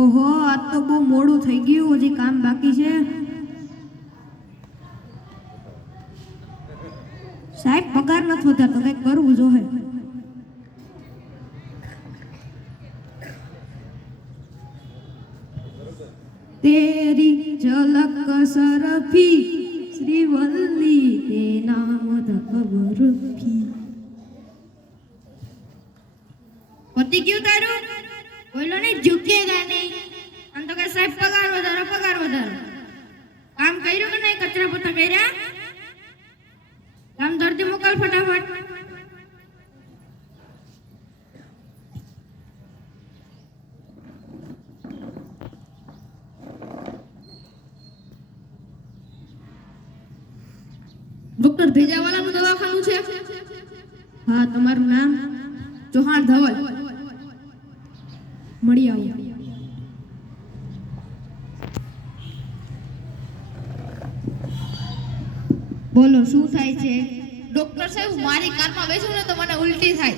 ઓહો, આજ તો બહુ મોડું થઈ ગયું, હજી કામ બાકી છે. સાહેબ પગાર નથી વધારતો, કંઈક કરવું જોઈએ. તેરી ઝલક સરફી શ્રીવલ્લી તે નામ ખબરફી. પતી ગયું તારું? બોલો ને, ઝુકેગા નહીં. આમ તો કે સાહેબ પગાર વધારો, પગાર વધારો. કામ કર્યું કે નહીં? કચરા પોતા કર્યા? કામ ધરતી મોકલ ફટાફટ. ડોક્ટર ભેજાવાલાનું દવાખાનું છે? હા, તમારું નામ? ચૌહાણ ધવલ. મળી આવો. બોલો, શું થાય છે? ડોક્ટર સાહેબ, મારી કારમાં બેસું ને તો મને ઉલટી થાય.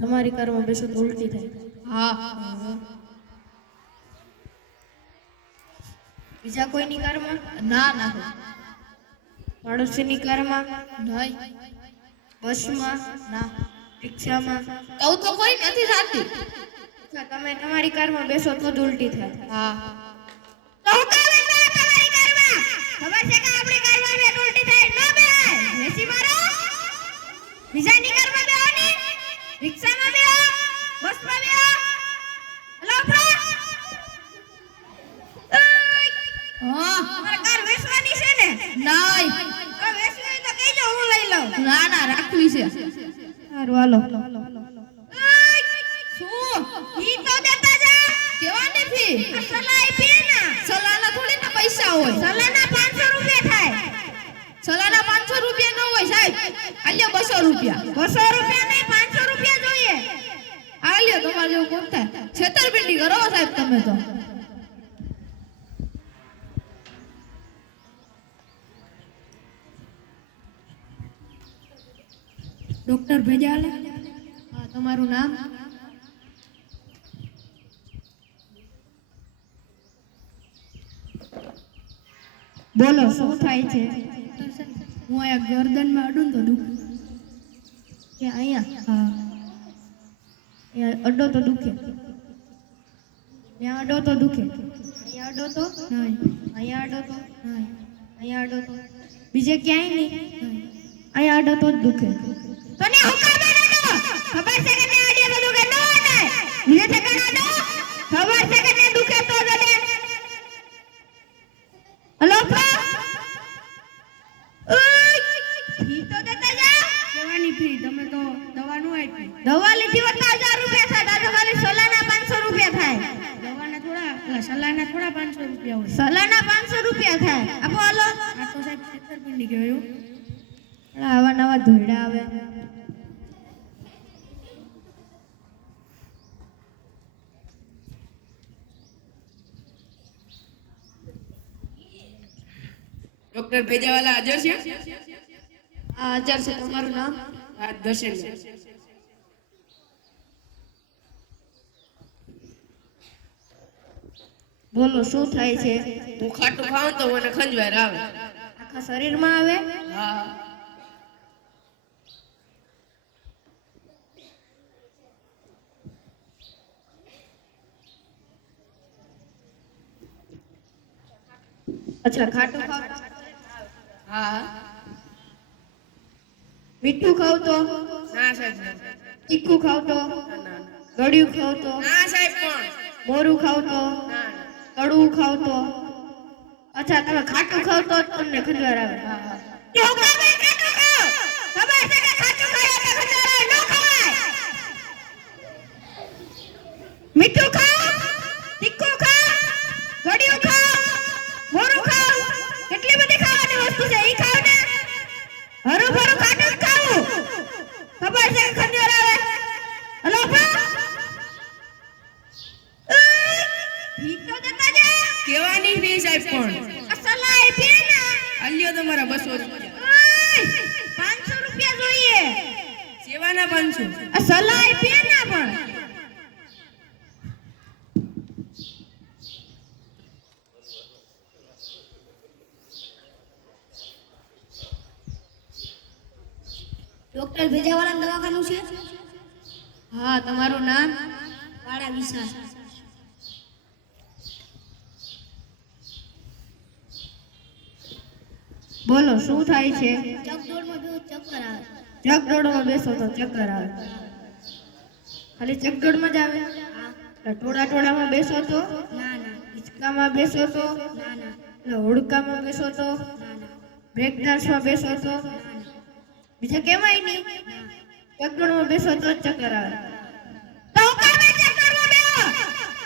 તમારી કારમાં બેસો તો ઉલટી થાય? હા. બીજા કોઈની કારમાં? ના ના. પાડોશીની કારમાં? નહીં. બસમાં? ના. રિક્ષામાં? કહું તો કોઈ નથી જાતી. તમે તમારી કારમાં બેસો તો જ ઉલટી થાય? હા. તો હું કામ બેસો તમારી કારમાં? ખબર છે કે આપણી કારમાં બે ઉલટી થાય? ન બેહાય. બેસી મારો. બીજાની કારમાં બેહો ને. રિક્ષામાં બેહો. બસમાં બેહો. હલો આપણા. હા. તમારે કાર વેચવાની છે ને? નહીં. તો વેચવી હોય તો કહેજો, હું લઈ લઉં. ના ના, રાખવી છે. સારું, હાલો. શું? ઈ તો દેતા જા. કેવાની ફી? આ સલાહ ફી ના. સલાના થોડી ના પૈસા હોય. સલાહના 500 રૂપિયા થાય. સલાના 500 રૂપિયા ન હોય સાહેબ. આલ્યો 200 રૂપિયા. 200 રૂપિયા નહીં, 500 રૂપિયા જોઈએ. આલ્યો, તમારે જેવું કોણ થાય? છેતરપિંડી કરો સાહેબ તમે તો. ડોક્ટર ભેજાવાલા? હા, તમારું નામ? બોલો, શું થાય છે? હું અહીંયા ગરદનમાં અડું તો દુખે. કે અહીંયા? હા, અહીંયા અડો તો દુખે. ત્યાં અડો તો દુખે. અહીંયા અડો તો નહીં. અહીંયા અડો તો નહીં. અહીંયા અડો તો બીજે ક્યાંય નહીં. અહીંયા અડો તો જ દુખે. તને હુકમ બનાવો. ખબર છે કે ને અડે તો દુખે ન અડાય. બીજે ઠેકાણે અડો. ખબર છે કે ને દુખે તો જ અડે. Hello pro. ફી તો દેતા જા. લેવાની ફી તમે તો દવા નો આપી. દવા લીધી હોત તો 1000 રૂપિયા થાય. દાદા ખાલી સલાના 500 રૂપિયા થાય. દવાના થોડા, સલાના થોડા 500 રૂપિયા હોય. સલાના 500 રૂપિયા થાય. આપો હાલો. આ તો સાહેબ છેતરપિંડી કહેવાય. આવા નવા ધોઈડા આવે. ડોક્ટર ભેજાવાલા હાજર છે? આ હાજર છે. તમારું નામ? હા, દર્શન. બોલો, શું થાય છે? હું ખાટું ખાઉં તો મને ખંજવાળ આવે. આખા શરીરમાં આવે? હા. અચ્છા, ખાટું ખાવ? હા. મીઠું ખાવ તો? ના સાહેબ. તીખું ખાવ તો? ગળ્યું ખાવ તો? ના સાહેબ પણ. મોરું ખાવ તો? ના. કડવું ખાવ તો? અચ્છા, તમે ખાટું ખાવ તો જ તમને ખંજવાળ આવે? કેવું કામ એ ખાટું ખાવ? ખબર છે કે ખાટું ખાય તો ખંજવાળ આવે? ન ખવાય. મીઠું ખાવ? તીખું ખાવ? ગળ્યું ખાવ? મોરું ખાવ? કેટલી બધી ખાવાની વસ્તુ છે, ઈ ખાવ ને. હરું ભરું ખાટું જ ખાવું. ખબર છે કે ખંજવાળ આવે? હલો બા. ફી તો દેતા જા. કેવાની ફી સાહેબ પણ? સલાહ આપી ને. આલ્યો તમારા 200 રૂપિયા. કેવાના 500? આ સલાહ આપી ના પણ ડોક્ટર ભેજાવાળા દવાખાનું છે? હા, તમારું નામ? વાળા વિશાલ. બોલો, શું થાય છે? ચકડોળમાં બહુ ચક્કર આવે. ચકડોળમાં બેસો તો ચક્કર આવે. ખાલી ચકડોળમાં જ આવે? ટોળામાં બેસો તો? ના ના હિંચકામાં બેસો તો? ના ના હુડકામાં બેસો તો? ના ના બ્રેક ડાન્સમાં બેસો તો? બીજા કેવાય નહીં. ચકડોળમાં બેસો તો જ ચક્કર આવે. તો કામે ચક્કરમાં બેહો.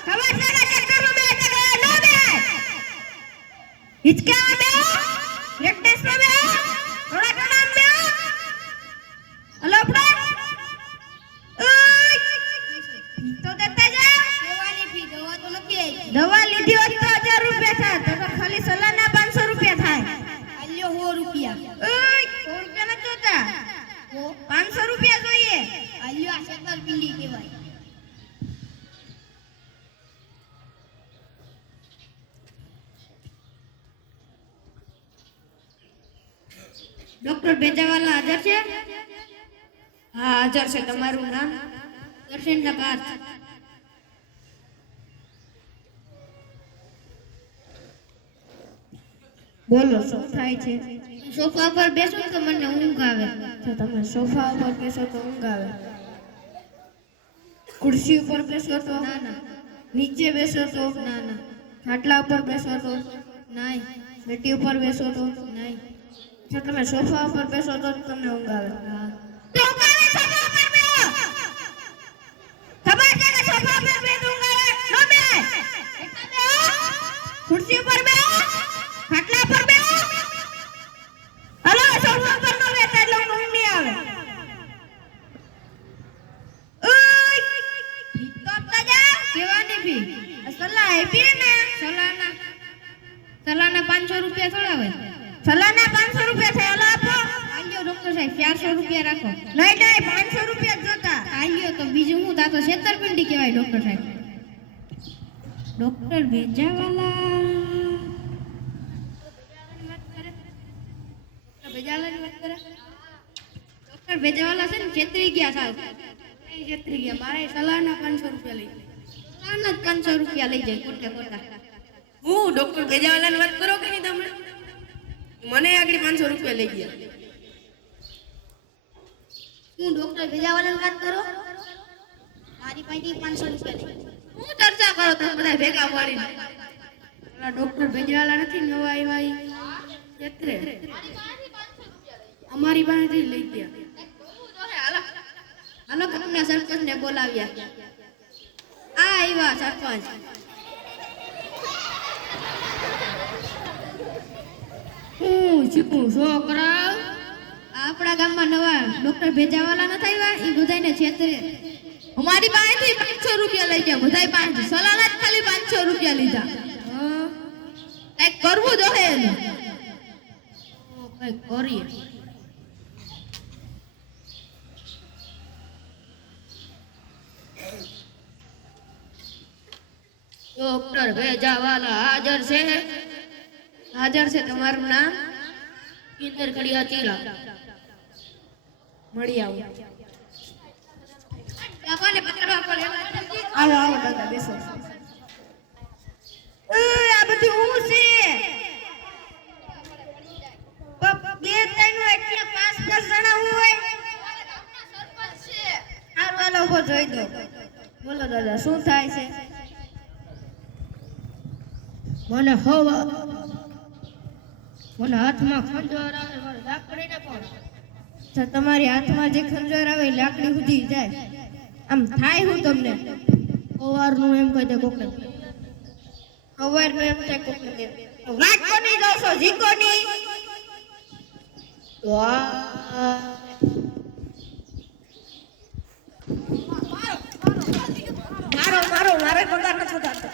ખબર છે ને ચક્કરમાં બેહો ચક્કર ન બેહાય. હિંચકામાં બેહો. બ્રેક ડાન્સમાં બેહો. ટોળામાં બેહો. હલો આપણો તો દેતા જાઓ. દવાની ફી દવા તો નથી આવી. દવા લીધી હોત તો 1000 રૂપિયા થાય. તો ખાલી સલાહના 500 રૂપિયા થાય. આલ્યો 100 રૂપિયા. 100 રૂપિયા નથી જોતા. 500 રૂપિયા જોઈએ. આલ્યો આ છેતરપિંડી કહેવાય. ડોક્ટર ભેજાવાલા હાજર છે? હા, હાજર છે. તમારું નામ? દર્શન નકાર. બોલો, શું થાય છે? સોફા પર બેસો તો મને ઊંઘ આવે. તો તમે સોફા ઉપર બેસો તો ઊંઘ આવે. ખુરશી ઉપર બેસો તો? ના ના નીચે બેસો તો? ના ના ખાટલા ઉપર બેસો તો? નહીં બેટી ઉપર બેસો તો? નહીં. જો તમે સોફા ઉપર બેસો તો જ તમને ઊંઘ આવે. હા. તો કાલે સોફા ઉપર બેસો. ખબર છે કે સોફા ઉપર બેસો ઊંઘ આવે? નો બેસ. ખુરશી ઉપર બેસો. ખાટલા પર બેસો. હલો, સોફા ઉપર નો બેસો એટલે ઊંઘ નહીં આવે. ઓય, તો આપતા જા. કેવાની ફી? સલાહ આપી ને. સલાહના 500 રૂપિયા થોડા હોય. સલાહના 500 રૂપિયા થાય. હલો આપો. આલ્યો ડોક્ટર સાહેબ 400 રૂપિયા રાખો. નહીં નહીં, 500 રૂપિયા જ જોતા. આલ્યો તો બીજું હું તા તો છેતરપિંડી કહેવાય ડોક્ટર સાહેબ. ડોક્ટર ભેજાવાલા ભેજાવાલાની વાત કરે. ડોક્ટર ભેજાવાલા છે ને છેતરી ગયા સાહેબ. છેતરી ગયા. મારે સલાહના 500 રૂપિયા લઈ જાય. સલાહના જ 500 રૂપિયા લઈ જાય ખોટે ખોટા. હું ડોક્ટર ભેજાવાલાની વાત કરો કે નહીં તમે? મને આગળ 500 રૂપિયા લઈ ગયા. હું ડોક્ટર ભેજાવાલાની વાત કરો. મારી પાસેથી 500 રૂપિયા લઈ જાય. હું ચર્ચા કરો તમે બધા ભેગા મળીને. ઓલા ડોક્ટર ભેજાવાલા નથી નવા આવ્યા ઈ? છેતરે. અમારી પાસેથી લઈ ગયા. હાલો તમને સરપંચને બોલાવ્યા. આ આવ્યા સરપંચ. હું શીખું છોકરા. આપણા ગામમાં નવા ડોક્ટર ભેજાવાલા નથી આવ્યા. એ બધાને છેતરે. અમારી પાસેથી 500 રૂપિયા લઈ ગયા. બધાય પાસેથી સલાહના જ ખાલી 500 રૂપિયા લીધા. કંઈક કરવું જોઈએ એનું. કઈક કરીએ. ડોક્ટર ભેજાવાલા હાજર છે? હાજર છે. તમારું નામ? ઇન્દર કડિયા ચીલા. મળી આવો. આપણને પકડવા પડે. આવો આવો દાદા બેસો. આ બધું હું છે? બે ત્રણ એટલે 5-10 જણા હોય. હારું હાલો ઉભો જોઈ દો. બોલો દાદા, શું થાય છે? મને હાથમાં ખંજર આવે. મારે લાકડીને કોણ? તો તમારી હાથમાં જે ખંજર આવે એ લાકડી સુધી જાય. આમ થાય હું તમને? સવારનું એમ કહી દે કોકને. સવારનું એમ થાય કોકને. વાત કોની દો છો? જીકોની? મારો મારે પગાર નથી થતો.